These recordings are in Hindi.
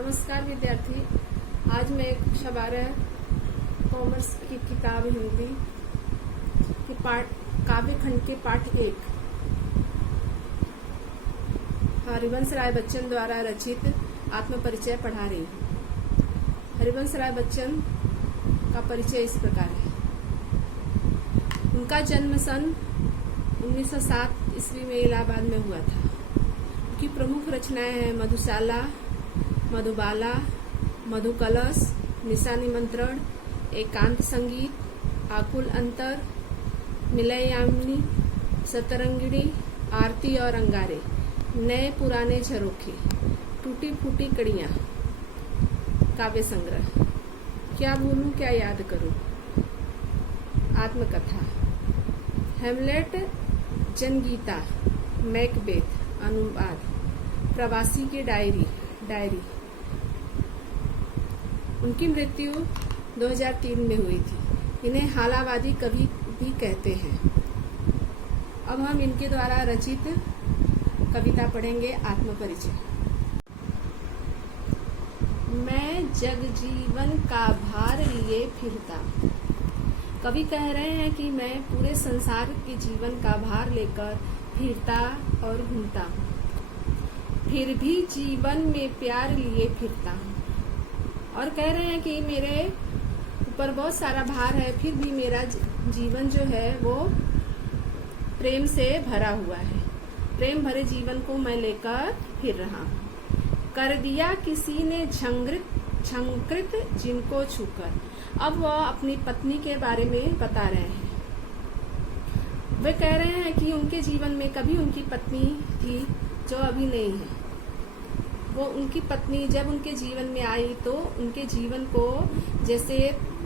नमस्कार विद्यार्थी। आज मैं कक्षा 12 कॉमर्स की किताब हिंदी की काव्य खंड के पाठ 1 हरिवंश राय बच्चन द्वारा रचित आत्म परिचय पढ़ा रही हूँ। हरिवंश राय बच्चन का परिचय इस प्रकार है। उनका जन्म सन 1907 ईस्वी में इलाहाबाद में हुआ था। उनकी प्रमुख रचनाएं हैं मधुशाला, मधुबाला, मधुकलश, निशा निमंत्रण, एकांत संगीत, आकुल अंतर, मिलय यामिनी, सतरंगिणी, आरती और अंगारे, नए पुराने झरोखे, टूटी फूटी कड़ियां, काव्य संग्रह, क्या भूलूं क्या याद करूं, आत्मकथा, हेमलेट, जनगीता, मैकबेथ, अनुवाद, प्रवासी की डायरी। उनकी मृत्यु 2003 में हुई थी। इन्हें हालावादी कवि भी कहते हैं। अब हम इनके द्वारा रचित कविता पढ़ेंगे। आत्मपरिचय। मैं जग जीवन का भार लिए फिरता। कवि कह रहे हैं कि मैं पूरे संसार के जीवन का भार लेकर फिरता और घूमता हूँ, फिर भी जीवन में प्यार लिए फिरता हूँ। और कह रहे हैं कि मेरे ऊपर बहुत सारा भार है, फिर भी मेरा जीवन जो है वो प्रेम से भरा हुआ है। प्रेम भरे जीवन को मैं लेकर फिर रहा हूँ। कर दिया किसी ने झंकृत जिनको छूकर। अब वह अपनी पत्नी के बारे में बता रहे हैं। वे कह रहे हैं कि उनके जीवन में कभी उनकी पत्नी थी जो अभी नहीं है। वो उनकी पत्नी जब उनके जीवन में आई तो उनके जीवन को जैसे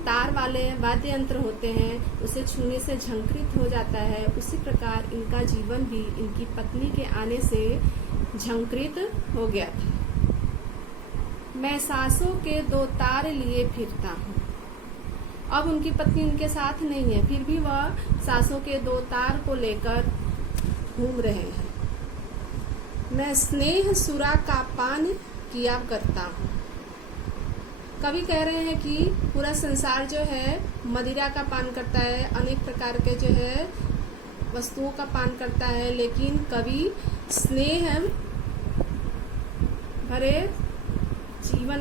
तार वाले वाद्य यंत्र होते हैं उसे छूने से झंकृत हो जाता है, उसी प्रकार इनका जीवन भी इनकी पत्नी के आने से झंकृत हो गया था। मैं सांसों के 2 तार लिए फिरता हूँ। अब उनकी पत्नी उनके साथ नहीं है, फिर भी वह सांसों के 2 तार को लेकर घूम रहे हैं। मैं स्नेह सुरा का पान किया करता हूँ। कवि कह रहे हैं कि पूरा संसार जो है मदिरा का पान करता है, अनेक प्रकार के जो है वस्तुओं का पान करता है, लेकिन कवि स्नेह भरे जीवन,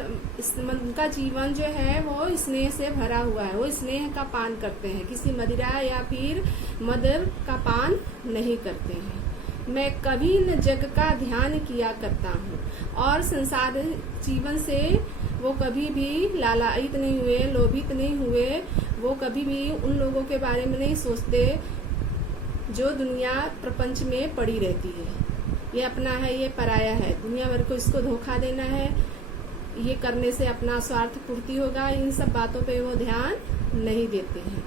उनका जीवन जो है वो स्नेह से भरा हुआ है। वो स्नेह का पान करते हैं, किसी मदिरा या फिर मद का पान नहीं करते हैं। मैं कभी न जग का ध्यान किया करता हूँ। और संसार जीवन से वो कभी भी लालायित नहीं हुए, लोभित नहीं हुए। वो कभी भी उन लोगों के बारे में नहीं सोचते जो दुनिया प्रपंच में पड़ी रहती है। ये अपना है, ये पराया है, दुनिया भर को इसको धोखा देना है, ये करने से अपना स्वार्थ पूर्ति होगा। इन सब बातों पे वो ध्यान नहीं देते हैं।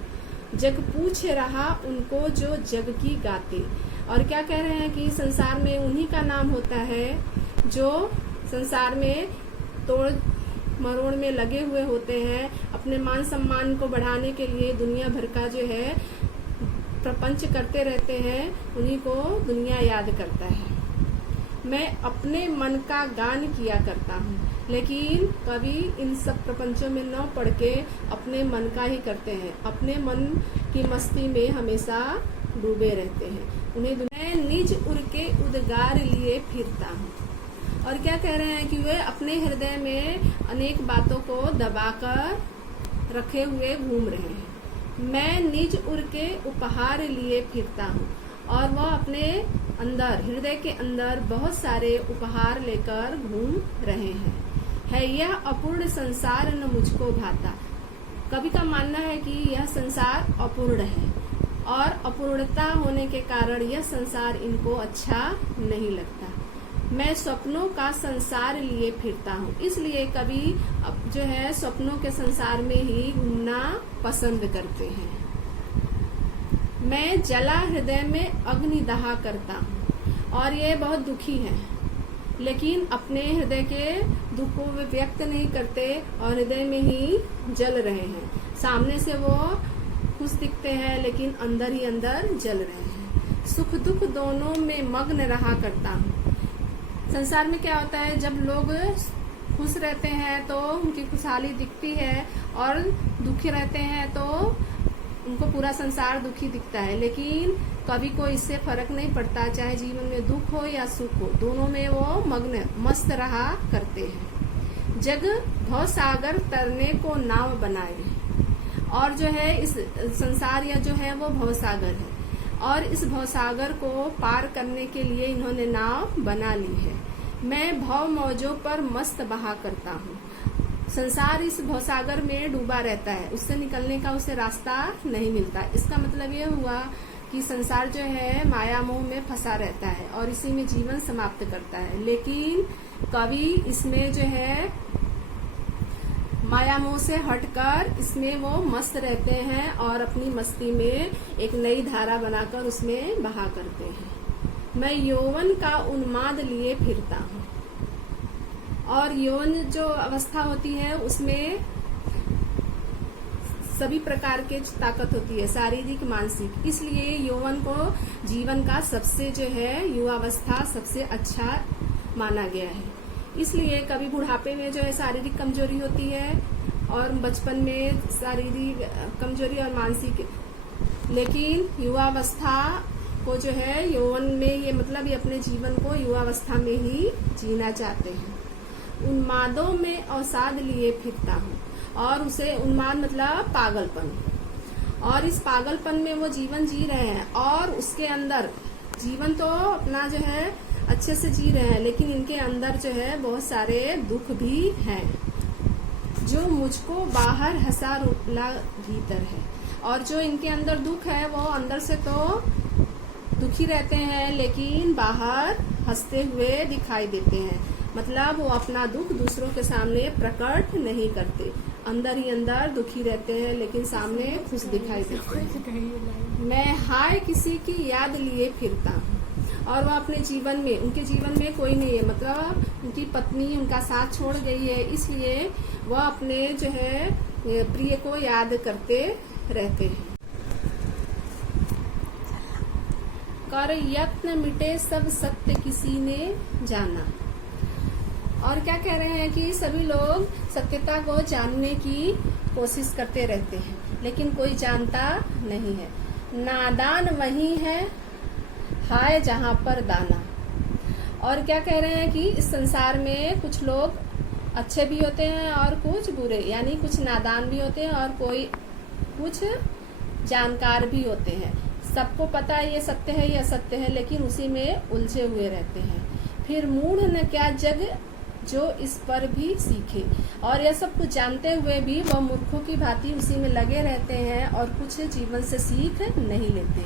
जग पूछ रहा उनको जो जग की गाते। और क्या कह रहे हैं कि संसार में उन्हीं का नाम होता है जो संसार में तोड़ मरोड़ में लगे हुए होते हैं, अपने मान सम्मान को बढ़ाने के लिए दुनिया भर का जो है प्रपंच करते रहते हैं, उन्हीं को दुनिया याद करता है। मैं अपने मन का गान किया करता हूँ, लेकिन कवि इन सब प्रपंचों में न पड़ के अपने मन का ही करते हैं, अपने मन की मस्ती में हमेशा डूबे रहते हैं। उन्हें मैं निज उर के उद्गार लिए फिरता हूँ। और क्या कह रहे हैं कि वे अपने हृदय में अनेक बातों को दबाकर रखे हुए घूम रहे हैं। मैं निज उर के उपहार लिए फिरता हूँ। और वह अपने अंदर, हृदय के अंदर बहुत सारे उपहार लेकर घूम रहे हैं। है यह अपूर्ण संसार न मुझको भाता। कवि का मानना है कि यह संसार अपूर्ण है और अपूर्णता होने के कारण यह संसार इनको अच्छा नहीं लगता। मैं स्वप्नों का संसार लिए फिरता हूँ। इसलिए कवि अब जो है स्वप्नों के संसार में ही घूमना पसंद करते हैं। मैं जला हृदय में अग्नि दहा करता हूँ। और ये बहुत दुखी है, लेकिन अपने हृदय के दुख को वे व्यक्त नहीं करते और हृदय में ही जल रहे हैं। सामने से वो खुश दिखते हैं, लेकिन अंदर ही अंदर जल रहे हैं। सुख दुख दोनों में मग्न रहा करता हूँ। संसार में क्या होता है, जब लोग खुश रहते हैं तो उनकी खुशहाली दिखती है, और दुखी रहते हैं तो उनको पूरा संसार दुखी दिखता है। लेकिन कभी को इससे फर्क नहीं पड़ता, चाहे जीवन में दुख हो या सुख हो, दोनों में वो मग्न मस्त रहा करते हैं। जग भव सागर तरने को नाव बनाए, और जो है इस संसार या जो है वो भव सागर है, और इस भव सागर को पार करने के लिए इन्होंने नाव बना ली है। मैं भव मौजों पर मस्त बहा करता हूँ। संसार इस भवसागर में डूबा रहता है, उससे निकलने का उसे रास्ता नहीं मिलता। इसका मतलब ये हुआ कि संसार जो है माया मोह में फंसा रहता है और इसी में जीवन समाप्त करता है। लेकिन कवि इसमें जो है माया मोह से हटकर इसमें वो मस्त रहते हैं और अपनी मस्ती में एक नई धारा बनाकर उसमें बहा करते हैं। मैं यौवन का उन्माद लिए फिरता हूँ, और यौवन जो अवस्था होती है उसमें सभी प्रकार के ताकत होती है, शारीरिक मानसिक। इसलिए यौवन को जीवन का सबसे जो है युवावस्था सबसे अच्छा माना गया है। इसलिए कभी बुढ़ापे में जो है शारीरिक कमजोरी होती है और बचपन में शारीरिक कमजोरी और मानसिक, लेकिन युवावस्था को जो है यौवन में ये मतलब ये अपने जीवन को युवावस्था में ही जीना चाहते हैं। उन्मादों में अवसाद लिए फिरता हूँ, और उसे उन्माद मतलब पागलपन, और इस पागलपन में वो जीवन जी रहे हैं और उसके अंदर जीवन तो अपना जो है अच्छे से जी रहे हैं, लेकिन इनके अंदर जो है बहुत सारे दुख भी हैं जो मुझको बाहर हंसा रुला भीतर है। और जो इनके अंदर दुख है वो अंदर से तो दुखी रहते हैं लेकिन बाहर हंसते हुए दिखाई देते हैं। मतलब वो अपना दुख दूसरों के सामने प्रकट नहीं करते, अंदर ही अंदर दुखी रहते हैं लेकिन सामने खुश दिखाई देते हैं। मैं हाय किसी की याद लिए फिरता हूँ, और वह अपने जीवन में उनके जीवन में कोई नहीं है, मतलब उनकी पत्नी उनका साथ छोड़ गई है, इसलिए वह अपने जो है प्रिय को याद करते रहते हैं। कर यत्न मिटे सब सत्य किसी ने जाना। और क्या कह रहे हैं कि सभी लोग सत्यता को जानने की कोशिश करते रहते हैं लेकिन कोई जानता नहीं है। नादान वही है हाय जहाँ पर दाना। और क्या कह रहे हैं कि इस संसार में कुछ लोग अच्छे भी होते हैं और कुछ बुरे, यानी कुछ नादान भी होते हैं और कोई कुछ जानकार भी होते हैं। सबको पता है ये सत्य है ये असत्य है, लेकिन उसी में उलझे हुए रहते हैं। फिर मूढ़ न क्या जग जो इस पर भी सीखे। और यह सब कुछ जानते हुए भी वह मूर्खों की भांति उसी में लगे रहते हैं और कुछ जीवन से सीख नहीं लेते।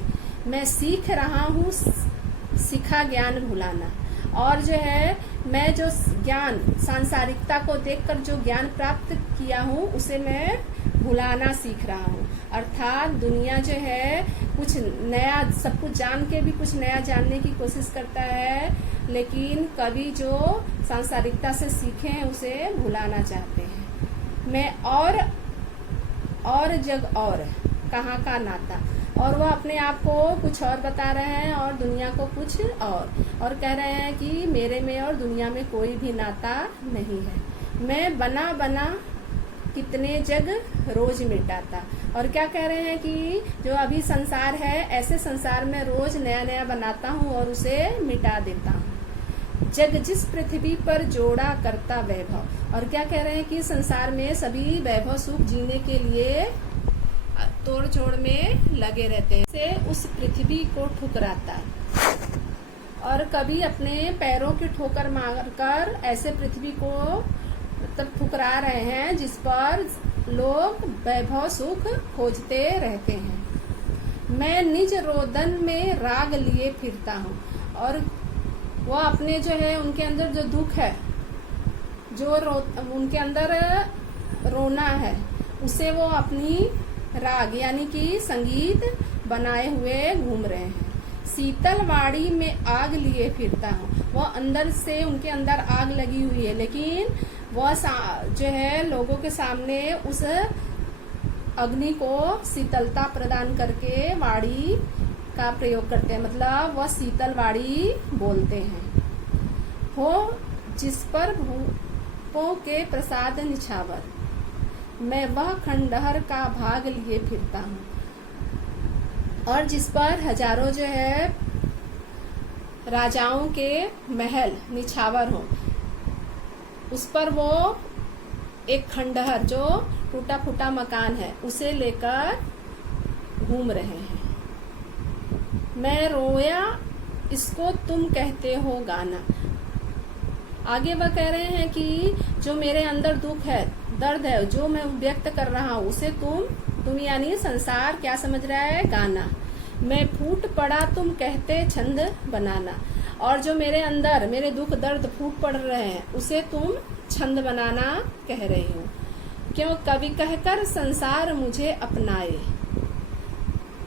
मैं सीख रहा हूँ सीखा ज्ञान भुलाना। और जो है मैं जो ज्ञान सांसारिकता को देखकर जो ज्ञान प्राप्त किया हूँ उसे मैं भुलाना सीख रहा हूँ। अर्थात दुनिया जो है कुछ नया, सब कुछ जान के भी कुछ नया जानने की कोशिश करता है, लेकिन कवि जो सांसारिकता से सीखे हैं उसे भुलाना चाहते हैं। मैं और जग और कहाँ का नाता। और वह अपने आप को कुछ और बता रहे हैं और दुनिया को कुछ और कह रहे हैं कि मेरे में और दुनिया में कोई भी नाता नहीं है। मैं बना कितने जग रोज मिटाता। और क्या कह रहे हैं कि जो अभी संसार है ऐसे संसार में रोज नया नया बनाता हूँ और उसे मिटा देता हूँ। जग जिस पृथ्वी पर जोड़ा करता वैभव। और क्या कह रहे हैं कि संसार में सभी वैभव सुख जीने के लिए तोड़ जोड़ में लगे रहते हैं, से उस पृथ्वी को ठुकराता। और कभी अपने पैरों की ठोकर मारकर ऐसे पृथ्वी को मतलब ठुकरा रहे हैं जिस पर लोग वैभव सुख खोजते रहते हैं। मैं निज रोदन में राग लिए फिरता हूँ। और वो अपने जो है उनके अंदर जो दुख है, जो उनके अंदर रोना है, उसे वो अपनी राग यानी कि संगीत बनाए हुए घूम रहे हैं। शीतल वाड़ी में आग लिए फिरता हूँ। वो अंदर से उनके अंदर आग लगी हुई है, लेकिन वह जो है लोगों के सामने उस अग्नि को शीतलता प्रदान करके वाड़ी का प्रयोग करते हैं, मतलब वह शीतल वाड़ी बोलते हैं। हो जिस पर रूपों के प्रसाद निछावर, मैं वह खंडहर का भाग लिए फिरता हूँ। और जिस पर हजारों जो है राजाओं के महल निछावर हो, उस पर वो एक खंडहर जो टूटा फूटा मकान है उसे लेकर घूम रहे हैं। मैं रोया इसको तुम कहते हो गाना। आगे वह कह रहे हैं कि जो मेरे अंदर दुख है, दर्द है, जो मैं व्यक्त कर रहा हूँ उसे तुम यानी संसार क्या समझ रहा है? गाना। मैं फूट पड़ा तुम कहते छंद बनाना। और जो मेरे अंदर मेरे दुख दर्द फूट पड़ रहे हैं उसे तुम छंद बनाना कह रही हो। क्यों कवि कहकर संसार मुझे अपनाए।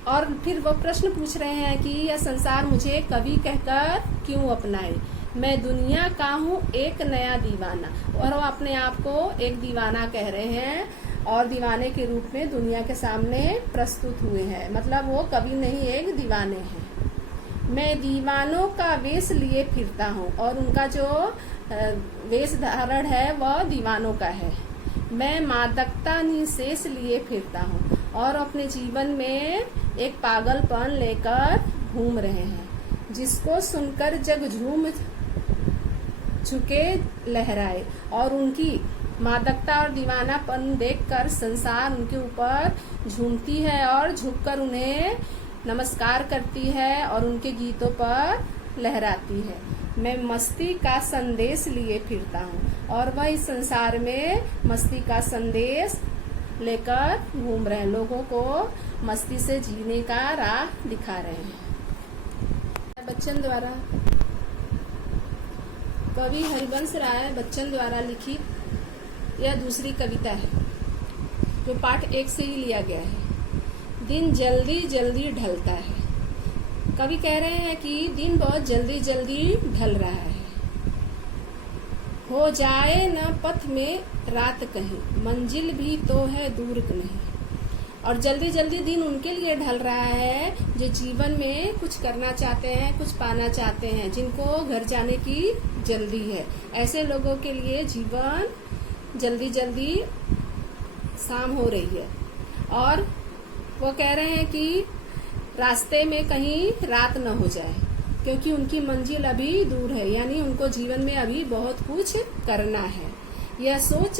और फिर वो प्रश्न पूछ रहे हैं कि यह संसार मुझे कवि कहकर क्यों अपनाए। मैं दुनिया का हूँ एक नया दीवाना। और वो अपने आप को एक दीवाना कह रहे हैं और दीवाने के रूप में दुनिया के सामने प्रस्तुत हुए हैं। मतलब वो कवि नहीं, एक दीवाने हैं। मैं दीवानों का वेश लिए फिरता हूँ और उनका जो वेश धारण है वह दीवानों का है। मैं मादकता निशेष लिए फिरता हूँ और अपने जीवन में एक पागलपन लेकर घूम रहे हैं, जिसको सुनकर जग झूम झुके लहराए। और उनकी मादकता और दीवानापन देखकर संसार उनके ऊपर झूमती है और झुककर उन्हें नमस्कार करती है और उनके गीतों पर लहराती है। मैं मस्ती का संदेश लिए फिरता हूँ और वह इस संसार में मस्ती का संदेश लेकर घूम रहे हैं, लोगों को मस्ती से जीने का राह दिखा रहे हैं। बच्चन द्वारा, कवि हरिवंश राय बच्चन द्वारा लिखित यह दूसरी कविता है जो पाठ 1 से ही लिया गया है। दिन जल्दी जल्दी ढलता है। कवि कह रहे हैं कि दिन बहुत जल्दी जल्दी ढल रहा है। हो जाए न पथ में रात कहीं, मंजिल भी तो है दूर नहीं। और जल्दी जल्दी दिन उनके लिए ढल रहा है जो जीवन में कुछ करना चाहते हैं, कुछ पाना चाहते हैं, जिनको घर जाने की जल्दी है। ऐसे लोगों के लिए जीवन जल्दी जल्दी शाम हो रही है। और वो कह रहे हैं कि रास्ते में कहीं रात न हो जाए, क्योंकि उनकी मंजिल अभी दूर है, यानी उनको जीवन में अभी बहुत कुछ करना है। यह सोच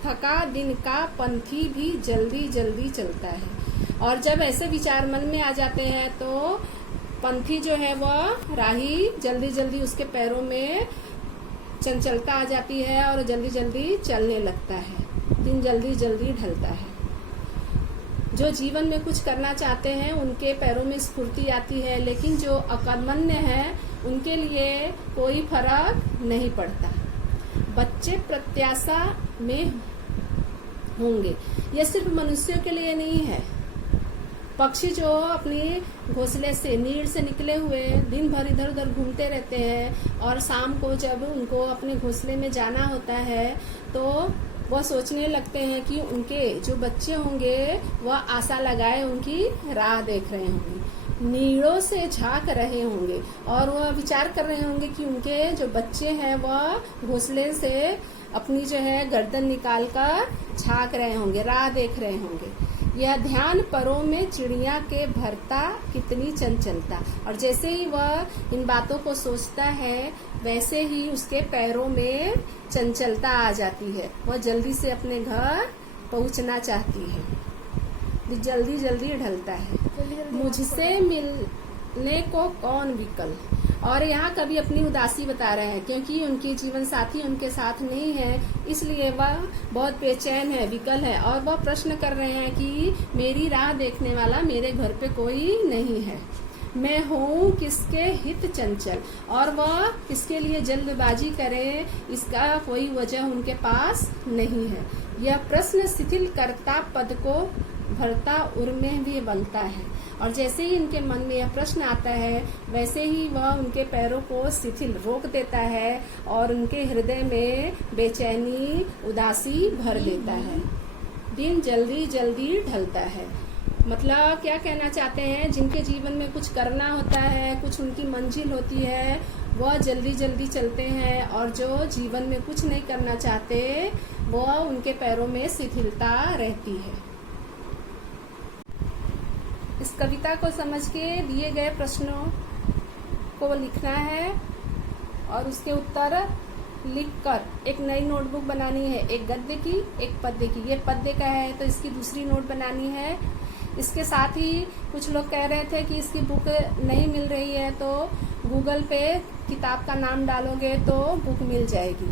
थका दिन का पंथी भी जल्दी जल्दी चलता है। और जब ऐसे विचार मन में आ जाते हैं तो पंथी जो है वह राही जल्दी जल्दी उसके पैरों में चंचलता आ जाती है और जल्दी जल्दी चलने लगता है। दिन जल्दी जल्दी ढलता है। जो जीवन में कुछ करना चाहते हैं उनके पैरों में स्फूर्ति आती है, लेकिन जो अकर्मण्य है उनके लिए कोई फर्क नहीं पड़ता। बच्चे प्रत्याशा में होंगे। यह सिर्फ मनुष्यों के लिए नहीं है। पक्षी जो अपने घोंसले से नीड़ से निकले हुए दिन भर इधर उधर घूमते रहते हैं और शाम को जब उनको अपने घोंसले में जाना होता है तो वह सोचने लगते हैं कि उनके जो बच्चे होंगे वह आशा लगाए उनकी राह देख रहे होंगे, नीड़ों से झांक रहे होंगे और वह विचार कर रहे होंगे कि उनके जो बच्चे हैं वह घोंसले से अपनी जो है गर्दन निकाल कर झांक रहे होंगे, राह देख रहे होंगे। यह ध्यान परों में चिड़िया के भरता कितनी चंचलता। और जैसे ही वह इन बातों को सोचता है वैसे ही उसके पैरों में चंचलता आ जाती है। वह जल्दी से अपने घर पहुंचना चाहती है। जल्दी जल्दी ढलता है। मुझसे मिलने को कौन विकल। और यहाँ कवि अपनी उदासी बता रहे हैं क्योंकि उनके जीवन साथी उनके साथ नहीं है, इसलिए वह बहुत बेचैन है, विकल है। और वह प्रश्न कर रहे हैं कि मेरी राह देखने वाला मेरे घर पे कोई नहीं है। मैं हूँ किसके हित चंचल। और वह किसके लिए जल्दबाजी करे इसका कोई वजह उनके पास नहीं है। यह प्रश्न शिथिल करता पद को भरता उर में भी बनता है। और जैसे ही इनके मन में यह प्रश्न आता है वैसे ही वह उनके पैरों को शिथिल रोक देता है और उनके हृदय में बेचैनी उदासी भर देता है। दिन जल्दी जल्दी ढलता है। मतलब क्या कहना चाहते हैं, जिनके जीवन में कुछ करना होता है, कुछ उनकी मंजिल होती है, वह जल्दी जल्दी चलते हैं, और जो जीवन में कुछ नहीं करना चाहते वह उनके पैरों में शिथिलता रहती है। इस कविता को समझ के दिए गए प्रश्नों को लिखना है और उसके उत्तर लिखकर एक नई नोटबुक बनानी है, एक गद्य की एक पद्य की। ये पद्य का है तो इसकी दूसरी नोट बनानी है। इसके साथ ही कुछ लोग कह रहे थे कि इसकी बुक नहीं मिल रही है, तो गूगल पे किताब का नाम डालोगे तो बुक मिल जाएगी।